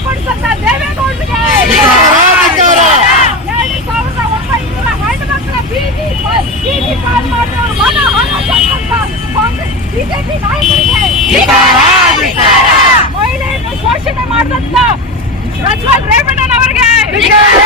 ಒಂಬೈನೂರ ಕಾಂಗ್ರೆಸ್ ಬಿಜೆಪಿ ನಾಯಕರಿಗೆ ಶೋಷಣೆ